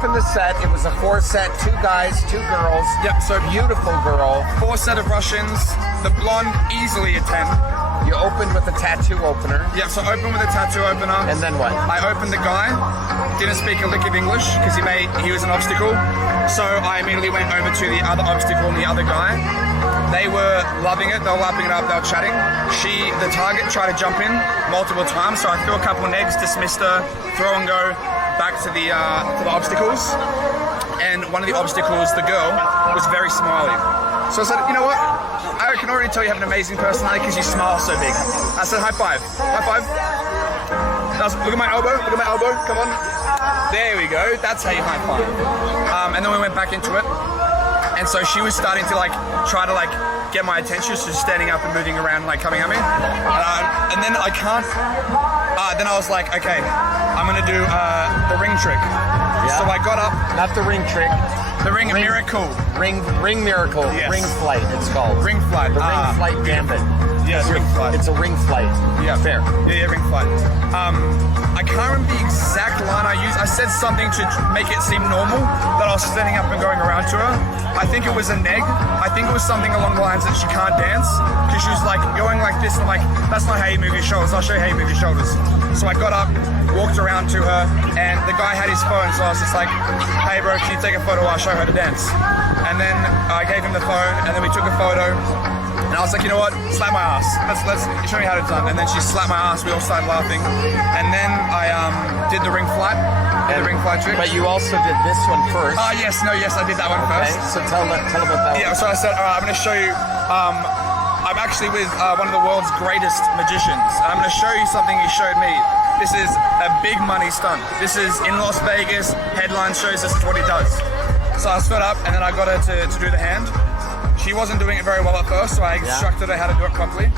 opened the set. It was a 4-set, 2 guys, 2 girls. Yep. So Beautiful girl. 4 set of Russians. The blonde easily a 10. You opened with a tattoo opener. Yeah, so open with a tattoo opener. And then what? I opened the guy, didn't speak a lick of English because he was an obstacle. So I immediately went over to the other obstacle and the other guy. They were loving it, they were lapping it up, they were chatting. The target, tried to jump in multiple times, so I threw a couple negs, dismissed her, throw and go back to the obstacles. And one of the obstacles, the girl, was very smiley. So I said, you know what? I can already tell you have an amazing personality because you smile so big. I said, high five. High five. Look at my elbow. Look at my elbow. Come on. There we go. That's how you high five. And then we went back into it. And so she was starting to try to get my attention. She was standing up and moving around, coming at me. And then I can't. Then I was like, okay, I'm gonna do the ring trick. Yeah. So I got up. Not the ring trick. The ring miracle. Ring miracle. Yes. Ring flight, it's called. Ring flight. The ring flight gambit. Yeah, ring flight. It's a ring flight. Yeah. Fair. Yeah, ring flight. I can't remember the exact line I used. I said something to make it seem normal, that I was standing up and going around to her. I think it was a neg. I think it was something along the lines that she can't dance, because she was going like this, and I'm like, that's not how you move your shoulders. I'll show you how you move your shoulders. So I got up, walked around to her, and the guy had his phone, so I was just like, hey bro, can you take a photo while I show her to dance? And then I gave him the phone, and then we took a photo. And I was like, you know what? Slap my ass. Let's show me how it's done. And then she slapped my ass. We all started laughing. And then I did the ring flight. The ring flight trick. But you also did this one first. Yes, I did that one first. So tell about that. Yeah. So I said, all right, I'm going to show you. I'm actually with one of the world's greatest magicians. I'm going to show you something he showed me. This is a big money stunt. This is in Las Vegas. Headline shows. This is what he does. So I stood up and then I got her to do the hand. She wasn't doing it very well at first, so I instructed her how to do it properly.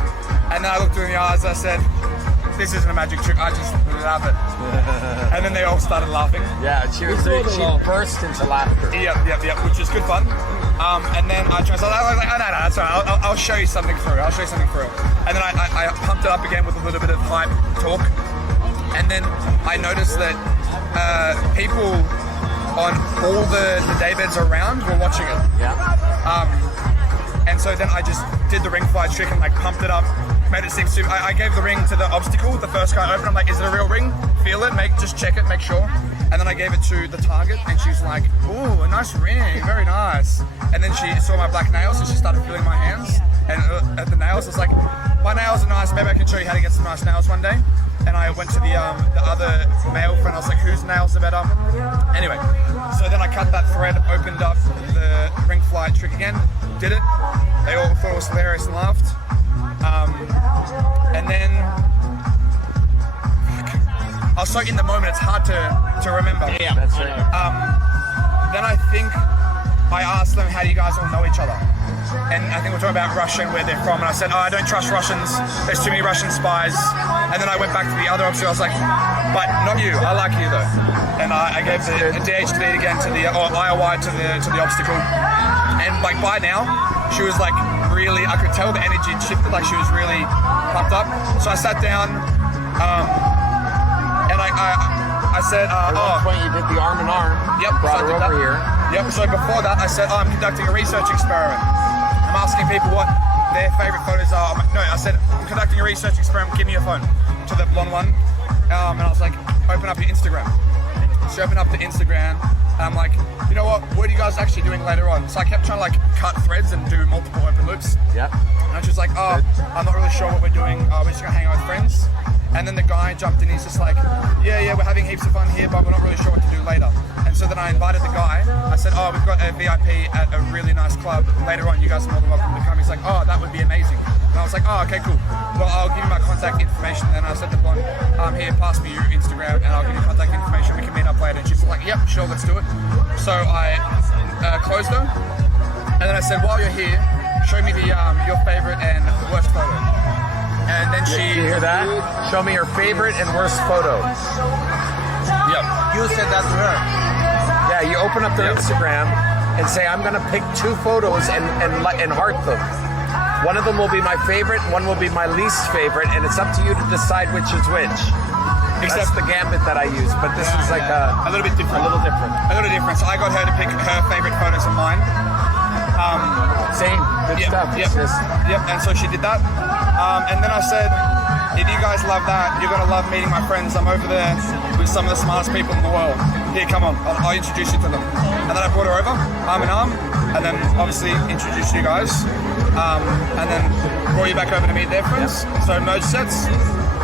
And then I looked her in the eyes and I said, this isn't a magic trick, I just love it. And then they all started laughing. Yeah, she burst into laughter. Yep, which is good fun. And then I was like, oh, no, that's all right, I'll show you something through. And then I pumped it up again with a little bit of hype talk. And then I noticed that people on all the daybeds around were watching it. Yeah. And so then I just did the ring flight trick and pumped it up, made it seem super. I gave the ring to the obstacle, the first guy opened. I'm like, is it a real ring? Feel it, just check it, make sure. And then I gave it to the target and she was like, ooh, a nice ring, very nice. And then she saw my black nails and she started feeling my hands and at the nails. It's like, my nails are nice, maybe I can show you how to get some nice nails one day. And I went to the other male friend, I was like, whose nails are better? Anyway, so then I cut that thread, opened up the ring flight trick again, did it. They all thought it was hilarious and laughed. And then, I was so in the moment, it's hard to remember. Yeah, that's right. Then I think I asked them, how do you guys all know each other? And I think we're talking about Russia and where they're from. And I said, I don't trust Russians. There's too many Russian spies. And then I went back to the other obstacle. I was like, but not you. I like you though. And I gave the DH lead again to the, or IOY to the obstacle. And by now, she was really, I could tell the energy had shifted. She was really pumped up. So I sat down, and I said, at one point you did the arm in arm. Yep. Brought her over here. Yep. So before that, I said, I'm conducting a research experiment. I'm asking people what their favorite photos are. I said, I'm conducting a research experiment. Give me your phone. To the blonde one, and I was like, open up your Instagram. She opened up the Instagram, and I'm like, you know what are you guys actually doing later on? So I kept trying to cut threads and do multiple open loops. Yeah. And she was like, oh, I'm not really sure what we're doing. We're just gonna hang out with friends. And then the guy jumped in, he's just like, yeah, we're having heaps of fun here, but we're not really sure what to do later. And so then I invited the guy. I said, oh, we've got a VIP at a really nice club. Later on, you guys are more than welcome to come. He's like, oh, that would be amazing. And I was like, oh, okay, cool. Well, I'll give you my contact information. And then I said to Blonde, here, pass me your Instagram, and I'll give you contact information. We can meet up later. And she's like, yep, sure, let's do it. So I closed her. And then I said, while you're here, show me your favorite and worst photo. And then Did you hear that? Show me your favorite and worst photo. Yep. You said that to her. Yeah, you open up their Instagram and say, I'm going to pick 2 photos and heart them. One of them will be my favorite, one will be my least favorite, and it's up to you to decide which is which. That's the gambit that I use, but this is like a little bit different. A little different. A little different. So I got her to pick her favorite photos of mine. Same. Good stuff. Yep. And so she did that. And then I said, if you guys love that, you're gonna love meeting my friends. I'm over there with some of the smartest people in the world. Here, come on. I'll introduce you to them. And then I brought her over, arm in arm, and then obviously introduced you guys. And then brought you back over to meet their friends. So merge sets.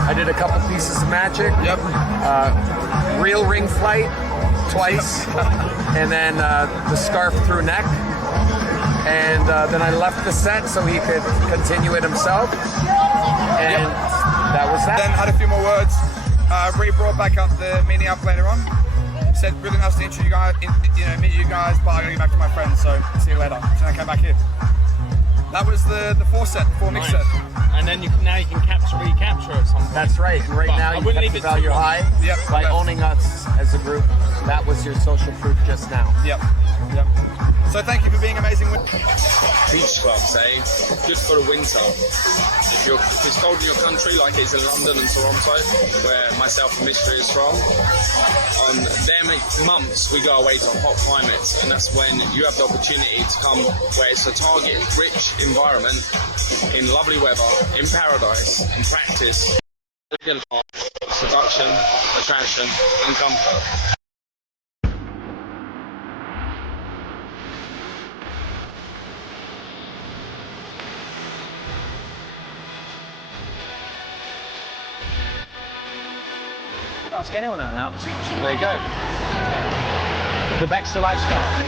I did a couple pieces of magic. Yep. Real ring flight twice, and then the scarf through neck. And then I left the set so he could continue it himself. And that was that. Then had a few more words. Brought back up the meeting up later on. Said really nice to meet you guys, but I gotta get back to my friends. So see you later. So I came back here. That was the four mix set. And then now you can recapture at some point. That's right. And right now you kept the value high by owning us as a group. That was your social proof just now. Yep. So thank you for being amazing. Beach clubs, good for the winter. If it's cold in your country, like it's in London and Toronto, where myself and Mystery is from, on them months we go away to hot climates, and that's when you have the opportunity to come where it's a target-rich environment, in lovely weather, in paradise, and practice elegant art, seduction, attraction, and comfort. Ask anyone that now. There you go. The Beckster lifestyle.